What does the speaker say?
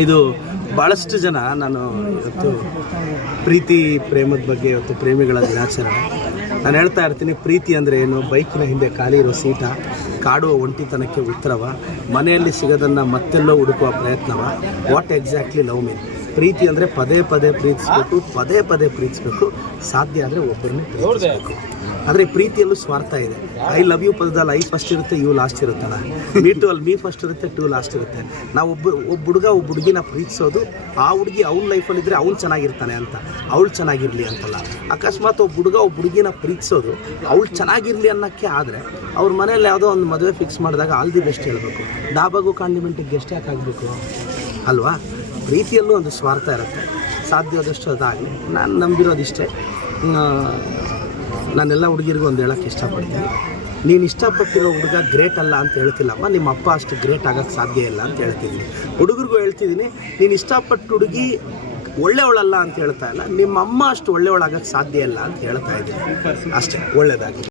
ಇದು ಭಾಳಷ್ಟು ಜನ ನಾನು ಇವತ್ತು ಪ್ರೀತಿ, ಪ್ರೇಮದ ಬಗ್ಗೆ ಇವತ್ತು ಪ್ರೇಮಿಗಳ ದಿನಾಚರಣೆ. ನಾನು ಹೇಳ್ತಾ ಇರ್ತೀನಿ, ಪ್ರೀತಿ ಅಂದರೆ ಏನು? ಬೈಕಿನ ಹಿಂದೆ ಖಾಲಿ ಇರೋ ಸೀಟ, ಕಾಡುವ ಒಂಟಿತನಕ್ಕೆ ಉತ್ತರವ, ಮನೆಯಲ್ಲಿ ಸಿಗೋದನ್ನು ಮತ್ತೆಲ್ಲೋ ಹುಡುಕುವ ಪ್ರಯತ್ನವ. ವಾಟ್ ಎಕ್ಸಾಕ್ಟ್ಲಿ ಲವ್ ಮೀನ್ ಪ್ರೀತಿ ಅಂದರೆ ಪದೇ ಪದೇ ಪ್ರೀತಿಸ್ಬೇಕು, ಪದೇ ಪದೇ ಪ್ರೀತಿಸ್ಬೇಕು. ಸಾಧ್ಯ ಆದರೆ ಒಬ್ಬರನ್ನೇ ಪ್ರೀತಿಸ್ಬೇಕು. ಆದರೆ ಪ್ರೀತಿಯಲ್ಲೂ ಸ್ವಾರ್ಥ ಇದೆ. ಐ ಲವ್ ಯು ಪದದಲ್ಲಿ ಐ ಫಸ್ಟ್ ಇರುತ್ತೆ ಯು ಲಾಸ್ಟ್ ಇರುತ್ತಲ್ಲ. ಮೀ ಟು ಅಲ್ಲಿ ಮೀ ಫಸ್ಟ್ ಇರುತ್ತೆ ಟು ಲಾಸ್ಟ್ ಇರುತ್ತೆ. ನಾವು ಒಬ್ಬ ಒಬ್ಬ ಹುಡುಗ, ಒಬ್ಬ ಹುಡುಗಿನ ಪ್ರೀತಿಸೋದು, ಆ ಹುಡುಗಿ ಅವ್ನ ಲೈಫಲ್ಲಿದ್ದರೆ ಅವ್ನು ಚೆನ್ನಾಗಿರ್ತಾನೆ ಅಂತ. ಅವಳು ಚೆನ್ನಾಗಿರಲಿ ಅಂತಲ್ಲ. ಅಕಸ್ಮಾತ್ ಒಬ್ಬ ಹುಡುಗ, ಒಬ್ಬ ಹುಡುಗಿನ ಪ್ರೀತಿಸೋದು ಅವಳು ಚೆನ್ನಾಗಿರಲಿ ಅನ್ನೋಕ್ಕೆ ಆದರೆ ಅವ್ರ ಮನೇಲಿ ಯಾವುದೋ ಒಂದು ಮದುವೆ ಫಿಕ್ಸ್ ಮಾಡಿದಾಗ ಆಲ್ ದಿ ಬೆಸ್ಟ್ ಹೇಳಬೇಕು. ಡಾಬಾಗೂ ಕಾಂಡಿಮೆಂಟಿಗೆ ಗೆಸ್ಟ್ ಯಾಕೆ ಆಗಬೇಕು? ಅಲ್ವಾ? ಪ್ರೀತಿಯಲ್ಲೂ ಒಂದು ಸ್ವಾರ್ಥ ಇರುತ್ತೆ. ಸಾಧ್ಯವಾದಷ್ಟು ಅದಾಗಲಿ. ನಾನು ನಂಬಿರೋದಿಷ್ಟೇ ನಾನೆಲ್ಲ ಹುಡುಗಿರಿಗೂ ಒಂದು ಹೇಳೋಕ್ಕೆ ಇಷ್ಟಪಡ್ತೀನಿ. ನೀನು ಇಷ್ಟಪಟ್ಟಿರೋ ಹುಡುಗ ಗ್ರೇಟ್ ಅಲ್ಲ ಅಂತ ಹೇಳ್ತಿಲ್ಲಮ್ಮ. ನಿಮ್ಮ ಅಪ್ಪ ಅಷ್ಟು ಗ್ರೇಟ್ ಆಗೋಕ್ಕೆ ಸಾಧ್ಯ ಇಲ್ಲ ಅಂತ ಹೇಳ್ತಿದ್ದೀನಿ. ಹುಡುಗರಿಗೂ ಹೇಳ್ತಿದ್ದೀನಿ, ನೀನು ಇಷ್ಟಪಟ್ಟು ಹುಡುಗಿ ಒಳ್ಳೆಯವಳಲ್ಲ ಅಂತ ಹೇಳ್ತಾ ಇಲ್ಲ. ನಿಮ್ಮ ಅಮ್ಮ ಅಷ್ಟು ಒಳ್ಳೆಯವಳಾಗಕ್ಕೆ ಸಾಧ್ಯ ಇಲ್ಲ ಅಂತ ಹೇಳ್ತಾ ಇದ್ದೀನಿ. ಅಷ್ಟೇ ಒಳ್ಳೆಯದಾಗಿ